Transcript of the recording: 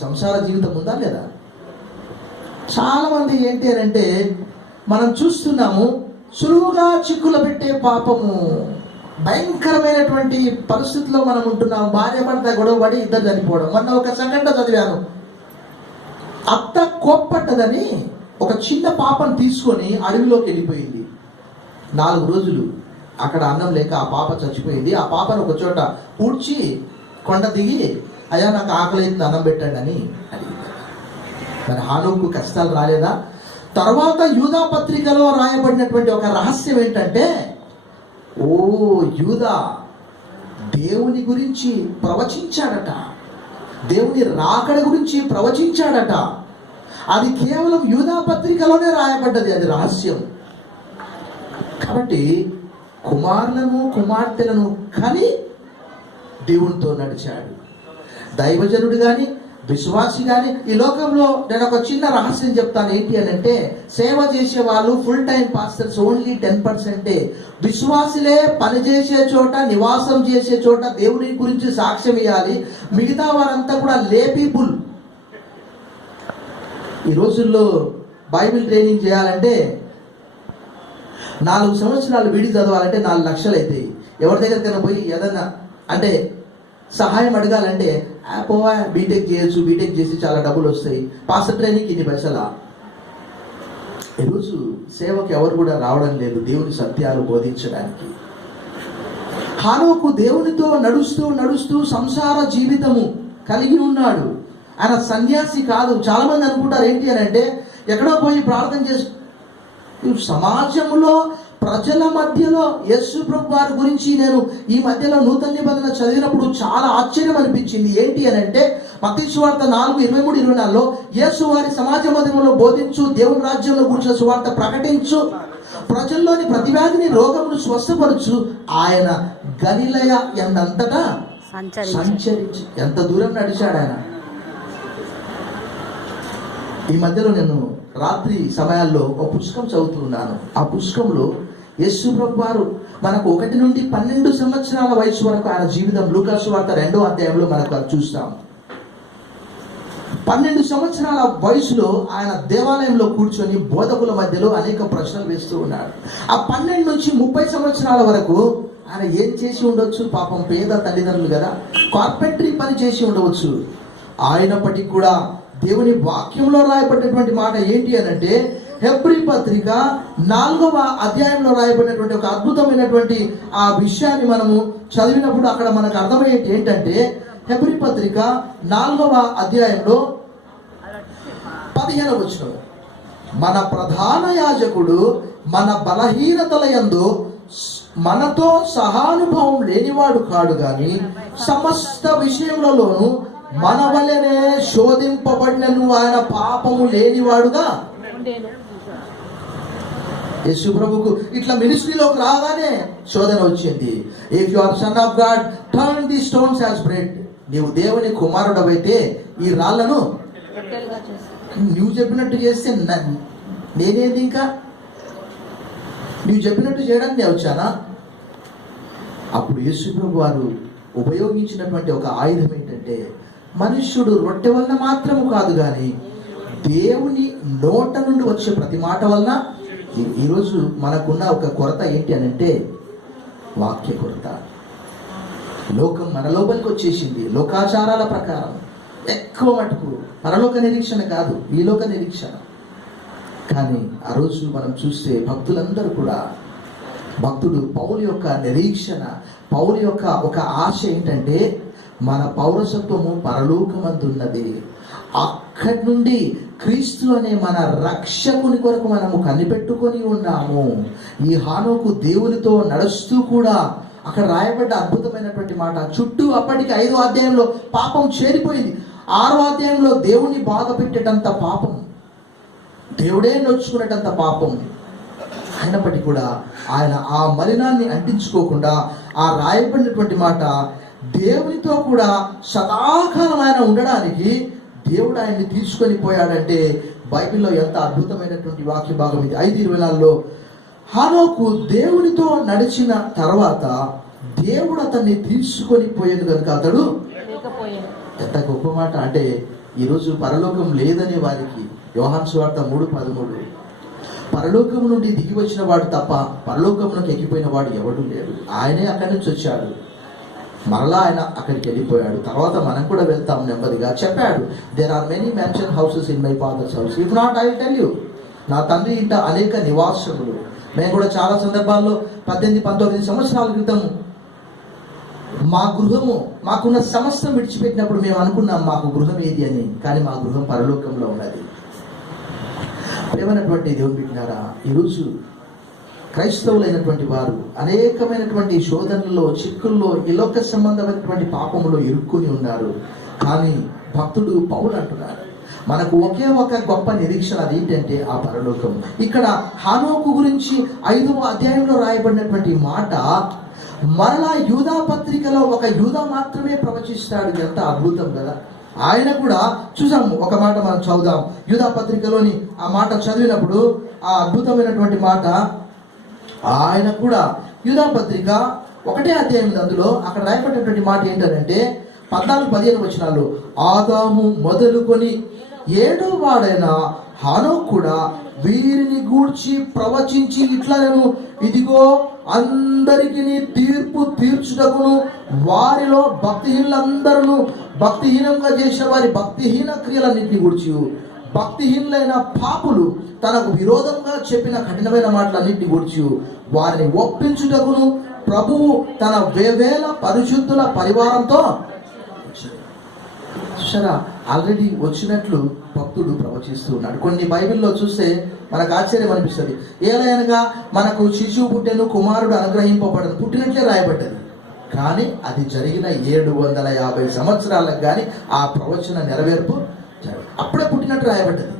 సంసార జీవితం ఉందా లేదా? చాలా మంది ఏంటి అని అంటే మనం చూస్తున్నాము, సులువుగా చిక్కులు పెట్టే పాపము, భయంకరమైనటువంటి పరిస్థితుల్లో మనం ఉంటున్నాము. భార్య భర్త గొడవ పడి ఇద్దరు చనిపోవడం. మొన్న ఒక సంఘటన చదివాను. అత్త కోప్పట్టదని ఒక చిన్న పాపను తీసుకొని అడవిలోకి వెళ్ళిపోయింది. 4 రోజులు అక్కడ అన్నం లేక ఆ పాప చచ్చిపోయింది. ఆ పాపను ఒక చోట పూడ్చి కొండ దిగి, అయ్యా నాకు ఆకలి అవుతుంది, అన్నం పెట్టండి అని అడిగింది. మరి హానోకు కష్టాలు రాలేదా? తర్వాత యూదా పత్రికలో రాయబడినటువంటి ఒక రహస్యం ఏంటంటే, ఓ యూదా దేవుని గురించి ప్రవచించాడట, దేవుని రాకడ గురించి ప్రవచించాడట. అది కేవలం యూదా పత్రికలోనే రాయబడ్డది, అది రహస్యం. కాబట్టి కుమారులను కుమార్తెలను కని దేవునితో నడిచాడు. దైవజనుడు కానీ విశ్వాసి కానీ, ఈ లోకంలో నేను ఒక చిన్న రహస్యం చెప్తాను. ఏంటి అని అంటే, సేవ చేసే వాళ్ళు ఫుల్ టైం పాస్టర్స్ ఓన్లీ 10%. విశ్వాసులే పనిచేసే చోట, నివాసం చేసే చోట దేవుని గురించి సాక్ష్యం ఇవ్వాలి. మిగతా వారంతా కూడా లే పీపుల్. ఈ రోజుల్లో బైబిల్ ట్రైనింగ్ చేయాలంటే 4 సంవత్సరాలు విడి చదవాలంటే 4 లక్షలు అవుతాయి. ఎవరి దగ్గరికైనా పోయి ఏదన్నా అంటే సహాయం అడగాలంటే పోవా బీటెక్ చేయొచ్చు, బీటెక్ చేసి చాలా డబ్బులు వస్తాయి, పాస్టర్ ట్రైనింగ్ ఇన్ని పైసలా. ఈరోజు సేవకు ఎవరు కూడా రావడం లేదు దేవుని సత్యాలు బోధించడానికి. హానోకు దేవునితో నడుస్తూ నడుస్తూ సంసార జీవితము కలిగి ఉన్నాడు. ఆయన సన్యాసి కాదు. చాలా మంది అనుకుంటారు ఏంటి అని అంటే, ఎక్కడో పోయి ప్రార్థన చేసి, సమాజంలో ప్రజల మధ్యలో యేసు ప్రభు వారి గురించి నేను ఈ మధ్యలో నూతన నిబంధన చదివినప్పుడు చాలా ఆశ్చర్యం అనిపించింది. ఏంటి అని అంటే, మత్తయి సువార్త 4:23-24లో యేసు వారి సమాజ మధ్యంలో బోధించు, దేవుని రాజ్యంలో కూర్చున్న సువార్త ప్రకటించు, ప్రజల్లోని ప్రతివ్యాధిని రోగమును స్వస్థపరచు, ఆయన గలిలయ ఎందంతటా సంచరించి. ఎంత దూరం నడిచాడు ఆయన. ఈ మధ్యలో నేను రాత్రి సమయాల్లో ఒక పుస్తకం చదువుతున్నాను. ఆ పుస్తకంలో యేసు ప్రభు వారు మనకు 1 నుండి 12 సంవత్సరాల వయసు వరకు ఆయన జీవితం లూకా సువార్త 2వ అధ్యాయంలో మనకు చూస్తాం. 12 సంవత్సరాల వయసులో ఆయన దేవాలయంలో కూర్చొని బోధకుల మధ్యలో అనేక ప్రశ్నలు వేస్తూ ఉన్నాడు. ఆ 12 నుంచి 30 సంవత్సరాల వరకు ఆయన ఏం చేసి ఉండొచ్చు? పాపం పేద తల్లిదండ్రులు కదా, కార్పెంటరీ పని చేసి ఉండవచ్చు. అయినప్పటికీ కూడా దేవుని వాక్యంలో రాయబడినటువంటి మాట ఏంటి అని అంటే, హెబ్రీ పత్రిక 4వ అధ్యాయంలో రాయబడినటువంటి ఒక అద్భుతమైనటువంటి ఆ విషయాన్ని మనము చదివినప్పుడు అక్కడ మనకు అర్థమయ్యేది ఏంటంటే, హెబ్రీ పత్రిక 4వ అధ్యాయంలో 15వ వచనం, మన ప్రధాన యాజకుడు మన బలహీనతల యందు మనతో సహానుభవం లేనివాడు కాడు గాని సమస్త విషయములలోనూ మన వలనే శోధింపబడినను ఆయన పాపము లేనివాడుగా. యేసు ప్రభుకు ఇట్లా మినిస్ట్రీలోకి రాగానే శోధన వచ్చింది. If you are son of God turn the stones as bread. నీవు దేవుని కుమారుడవైతే ఈ రాళ్లను నువ్వు చెప్పినట్టు చేస్తే నేనేది, ఇంకా నువ్వు చెప్పినట్టు చేయడానికి నేను వచ్చానా? అప్పుడు యేసు ప్రభు వారు ఉపయోగించినటువంటి ఒక ఆయుధం ఏంటంటే, మనుష్యుడు రొట్టె వలన మాత్రము కాదు కానీ దేవుని నోట నుండి వచ్చే ప్రతి మాట వలన. ఈరోజు మనకున్న ఒక కొరత ఏంటి అని అంటే, వాక్య కొరత. లోకం మన లోపలికి వచ్చేసింది. లోకాచారాల ప్రకారం ఎక్కువ మటుకు పరలోక నిరీక్షణ కాదు, ఈ లోక నిరీక్షణ. కానీ ఆ రోజు మనం చూస్తే భక్తులందరూ కూడా, భక్తుడు పౌలు యొక్క నిరీక్షణ, పౌలు యొక్క ఒక ఆశ ఏంటంటే, మన పౌరసత్వము పరలోకమందున్నది, అక్కడి నుండి క్రీస్తు అనే మన రక్షకుని కొరకు మనము కనిపెట్టుకొని ఉన్నాము. ఈ హానోకు దేవునితో నడుస్తూ కూడా అక్కడ రాయబడ్డ అద్భుతమైనటువంటి మాట, చుట్టూ అప్పటికి 5వ అధ్యాయంలో పాపం చేరిపోయింది. 6వ అధ్యాయంలో దేవుని బాధ పెట్టేటంత పాపం, దేవుడే నొచ్చుకునేటంత పాపం. అయినప్పటికీ కూడా ఆయన ఆ మలినాన్ని అంటించుకోకుండా, ఆ రాయబడినటువంటి మాట, దేవునితో కూడా సదాకాలం ఆయన ఉండడానికి దేవుడు ఆయన్ని తీసుకొని పోయాడంటే బైబిల్లో ఎంత అద్భుతమైనటువంటి వాక్య భాగం ఇది. 5:24లో హానోకు దేవునితో నడిచిన తర్వాత దేవుడు అతన్ని తీసుకొని పోయాను కనుక అతడు. ఎంత గొప్ప మాట అంటే, ఈరోజు పరలోకం లేదనే వారికి యోహాను సువార్త 3:13, పరలోకము నుండి దిగి వచ్చిన వాడు తప్ప పరలోకమునకు ఎక్కిపోయిన వాడు ఎవడు లేడు. ఆయనే అక్కడి నుంచి వచ్చాడు, మరలా ఆయన అక్కడికి వెళ్ళిపోయాడు. తర్వాత మనం కూడా వెళ్తాం నెమ్మదిగా. చెప్పాడు, there are many mansion houses in my father's house, if not I will tell you. నా తండ్రి ఇంట అనేక నివాసములు. మేము కూడా చాలా సందర్భాల్లో 18-19 సంవత్సరాల క్రితం మా గృహము, మాకున్న సమస్తం విడిచిపెట్టినప్పుడు మేము అనుకున్నాం మాకు గృహం ఏది అని. కానీ మా గృహం పరలోకంలో ఉన్నది. ప్రేమైనటువంటి దేవుని బిడ్డలారా, ఈరోజు క్రైస్తవులైనటువంటి వారు అనేకమైనటువంటి శోధనల్లో, చిక్కుల్లో, ఈ లోక సంబంధమైనటువంటి పాపములో ఇరుక్కుని ఉన్నారు. కానీ భక్తుడు పౌలు అంటున్నాడు, మనకు ఒకే ఒక గొప్ప నిరీక్షణ, అదేంటంటే ఆ పరలోకం. ఇక్కడ హానోకు గురించి 5వ అధ్యాయంలో రాయబడినటువంటి మాట మరలా యూదా పత్రికలో ఒక యూదా మాత్రమే ప్రవచిస్తాడు. ఎంత అద్భుతం కదా. ఆయన కూడా చూసాము. ఒక మాట మనం చదువుదాం. యూదా పత్రికలోని ఆ మాట చదివినప్పుడు ఆ అద్భుతమైనటువంటి మాట, ఆయన కూడా యూదా పత్రిక 1వ అధ్యాయం, అందులో అక్కడ రాయబడినటువంటి మాట ఏంటంటే 14-15 వచనాలు, ఆదాము మొదలుకొని 7వ వాడైన హానోకు కూడా వీరిని గూర్చి ప్రవచించి ఇట్లను, ఇదిగో అందరికి తీర్పు తీర్చుటకును వారిలో భక్తిహీనులందరూ, భక్తిహీనంగా చేసిన వారి భక్తిహీన క్రియలన్నింటినీ గూర్చి, భక్తిహీనులైన పాపులు తనకు విరోధంగా చెప్పిన కఠినమైన మాటలన్నింటినీ గూర్చి వారిని ఒప్పించుటకును ప్రభువు తన వేవేల పరిశుద్ధుల పరివారంతో చూసారా ఆల్రెడీ వచ్చినట్లు భక్తుడు ప్రవచిస్తూ ఉన్నాడు. కొన్ని బైబిల్లో చూస్తే మనకు ఆశ్చర్యం అనిపిస్తుంది. ఏలయనగా మనకు శిశువు పుట్టెను, కుమారుడు అనుగ్రహింపబడను, పుట్టినట్లే రాయబడ్డది. కానీ అది జరిగిన 750 సంవత్సరాలకు కానీ ఆ ప్రవచన నెరవేర్పు అప్పుడే పుట్టినట్టు రాయబడ్డది.